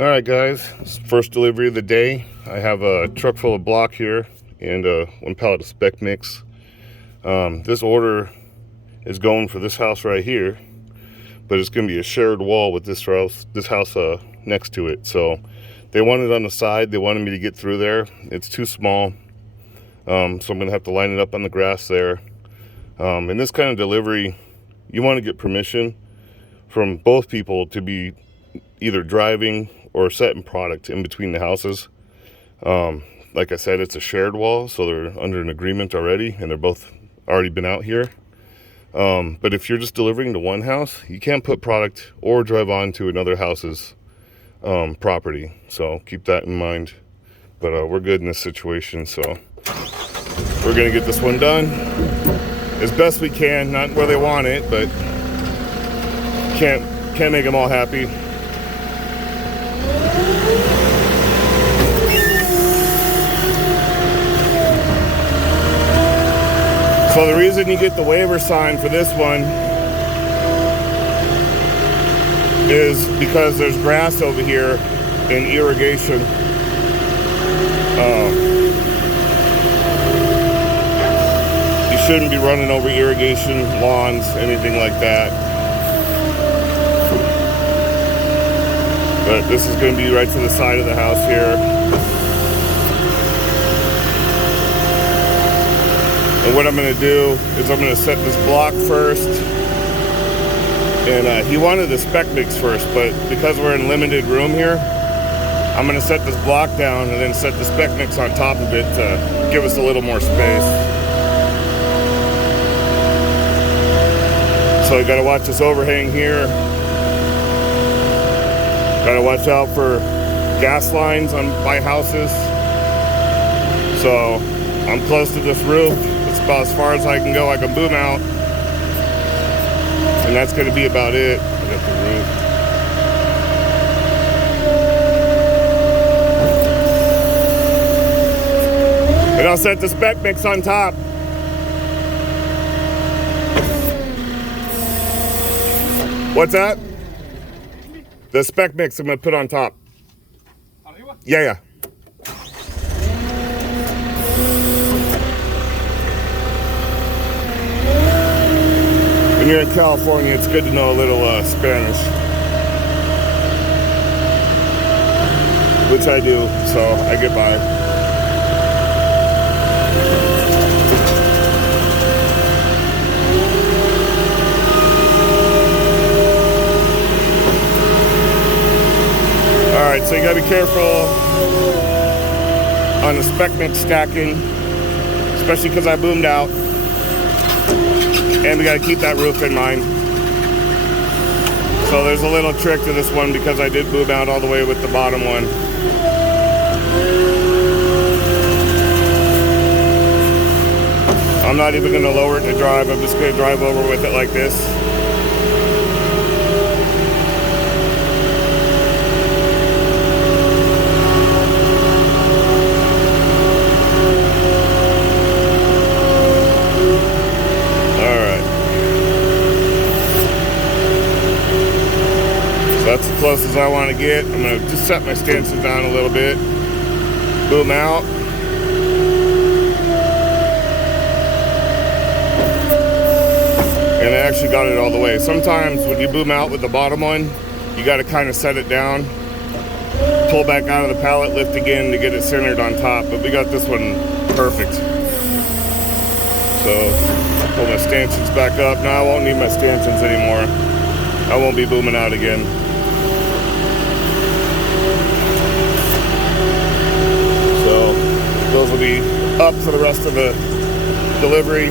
Alright guys, first delivery of the day. I have a truck full of block here and one pallet of spec mix. This order is going for this house right here, but it's going to be a shared wall with this house next to it. So they want it on the side. They wanted me to get through there. It's too small, so I'm going to have to line it up on the grass there. In this kind of delivery, you want to get permission from both people to be either driving or setting product in between the houses. Like I said, it's a shared wall, so they're under an agreement already, and they're both already been out here. But if you're just delivering to one house, you can't put product or drive on to another house's property. So keep that in mind. But we're good in this situation, so we're gonna get this one done as best we can. Not where they want it, but can't make them all happy. So the reason you get the waiver sign for this one is because there's grass over here and irrigation. You shouldn't be running over irrigation, lawns, anything like that. But this is going to be right to the side of the house here. And what I'm going to do is I'm going to set this block first. And he wanted the spec mix first, but because we're in limited room here, I'm going to set this block down and then set the spec mix on top of it to give us a little more space. So I got to watch this overhang here. Got to watch out for gas lines by houses. So I'm close to this roof. It's about as far as I can go. I can boom out. And that's going to be about it. I got the roof. And I'll set the spec mix on top. What's that? The spec mix I'm going to put on top. Yeah. When you're in California, it's good to know a little Spanish. Which I do, so I get by. Alright, so you gotta be careful on the spec mix stacking, especially because I boomed out. And we got to keep that roof in mind. So there's a little trick to this one because I did boom out all the way with the bottom one. I'm not even going to lower it to drive. I'm just going to drive over with it like this. That's as close as I want to get. I'm going to just set my stances down a little bit. Boom out. And I actually got it all the way. Sometimes when you boom out with the bottom one, you got to kind of set it down. Pull back out of the pallet, lift again to get it centered on top. But we got this one perfect. So, pull my stanchions back up. Now I won't need my stanchions anymore. I won't be booming out again. Those will be up for the rest of the delivery.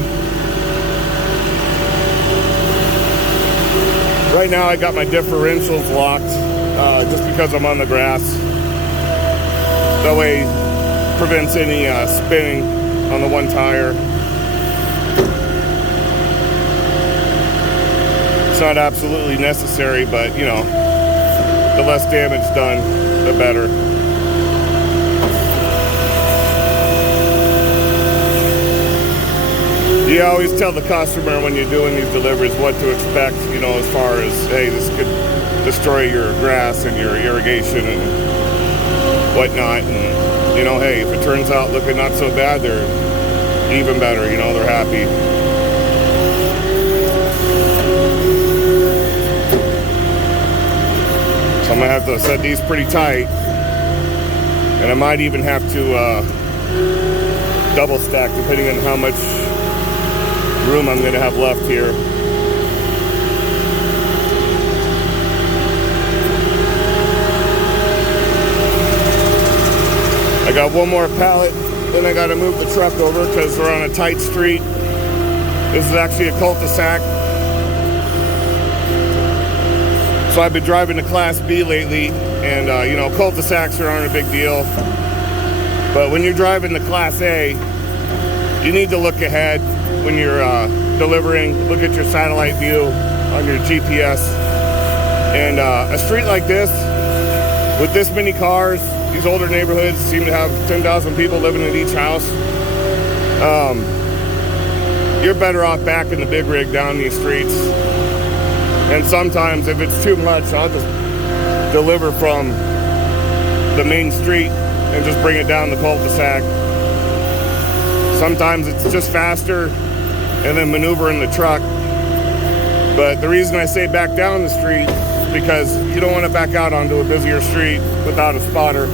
Right now I got my differentials locked just because I'm on the grass. That way prevents any spinning on the one tire. It's not absolutely necessary, but you know, the less damage done, the better. You always tell the customer when you're doing these deliveries what to expect, you know, as far as, hey, this could destroy your grass and your irrigation and whatnot. And, you know, hey, if it turns out looking not so bad, they're even better, you know, they're happy. So I'm gonna have to set these pretty tight, and I might even have to double stack depending on how much room I'm gonna have left here. I got one more pallet, then I gotta move the truck over because we're on a tight street. This is actually a cul-de-sac. So I've been driving the Class B lately, and you know, cul-de-sacs aren't a big deal. But when you're driving the Class A, you need to look ahead when you're delivering. Look at your satellite view on your GPS. And a street like this, with this many cars, these older neighborhoods seem to have 10,000 people living in each house. You're better off backing the big rig down these streets. And sometimes if it's too much, I'll just deliver from the main street and just bring it down the cul-de-sac. Sometimes it's just faster and then maneuvering the truck. But the reason I say back down the street is because you don't want to back out onto a busier street without a spotter.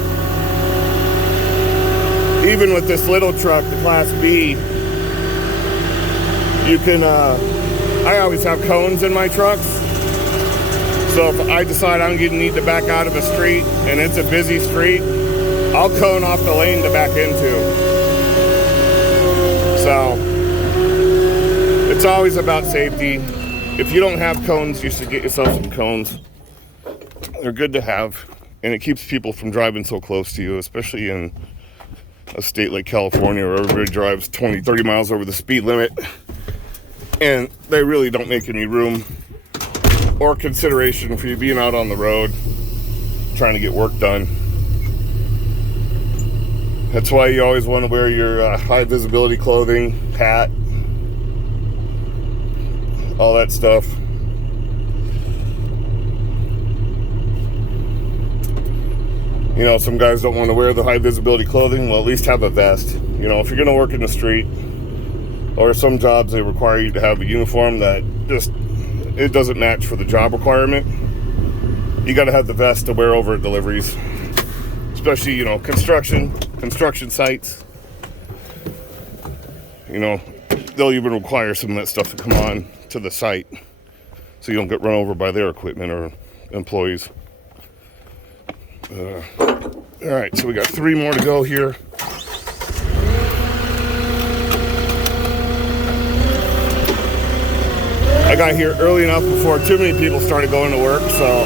Even with this little truck, the Class B, you can, I always have cones in my trucks. So if I decide I'm going to need to back out of a street and it's a busy street, I'll cone off the lane to back into. So it's always about safety. If you don't have cones, you should get yourself some cones. They're good to have, and it keeps people from driving so close to you, especially in a state like California where everybody drives 20, 30 miles over the speed limit, and they really don't make any room or consideration for you being out on the road trying to get work done. That's why you always want to wear your high visibility clothing, hat, all that stuff. You know, some guys don't want to wear the high visibility clothing. Well, at least have a vest. You know, if you're going to work in the street, or some jobs they require you to have a uniform that just, it doesn't match for the job requirement, you got to have the vest to wear over deliveries. Especially, you know, construction sites. You know, they'll even require some of that stuff to come on to the site so you don't get run over by their equipment or employees. All right, so we got 3 more to go here. I got here early enough before too many people started going to work, so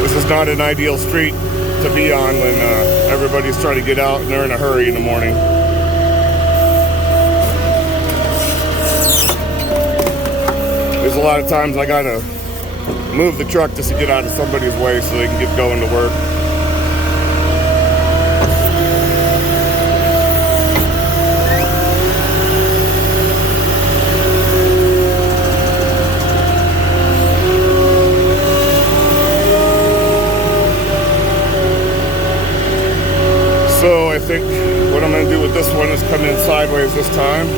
this is not an ideal street to be on when everybody's trying to get out and they're in a hurry in the morning. There's a lot of times I gotta move the truck just to get out of somebody's way so they can get going to work. So I think what I'm going to do with this one is come in sideways this time.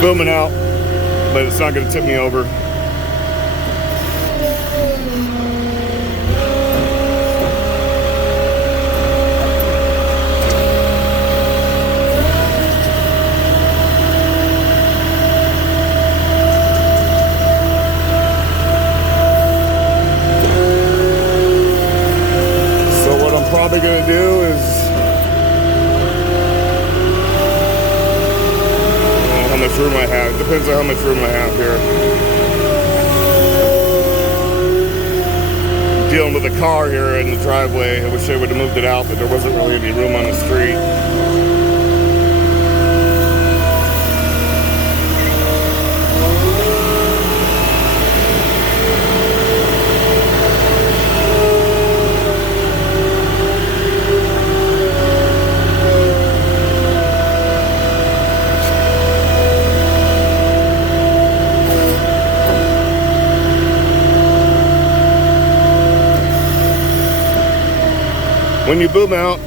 Booming out, but it's not going to tip me over. Probably going to do is how much room I have. Depends on how much room I have here. Dealing with a car here in the driveway. I wish they would have moved it out, but there wasn't really any room on the street. When you boom out,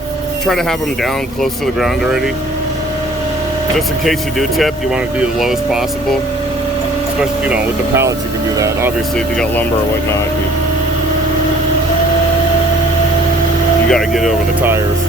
try to have them down close to the ground already. Just in case you do tip, you want it to be as low as possible. Especially, you know, with the pallets you can do that. Obviously, if you got lumber or whatnot, you gotta get it over the tires.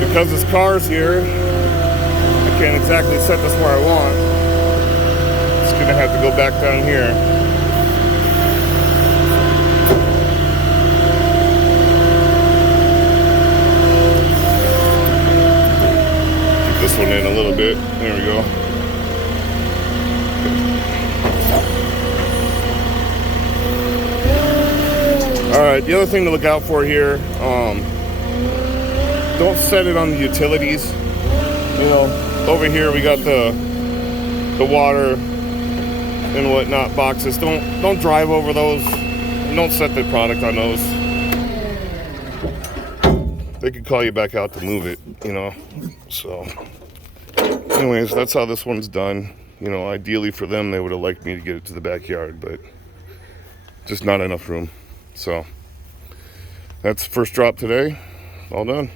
Because this car's here, I can't exactly set this where I want. Just gonna have to go back down here. Keep this one in a little bit. There we go. Alright, the other thing to look out for here, don't set it on the utilities. You know, over here we got the water and whatnot boxes. Don't drive over those. Don't set the product on those. They could call you back out to move it, you know. So anyways, that's how this one's done. You know, ideally for them, they would have liked me to get it to the backyard, but just not enough room. So that's the first drop today. All done.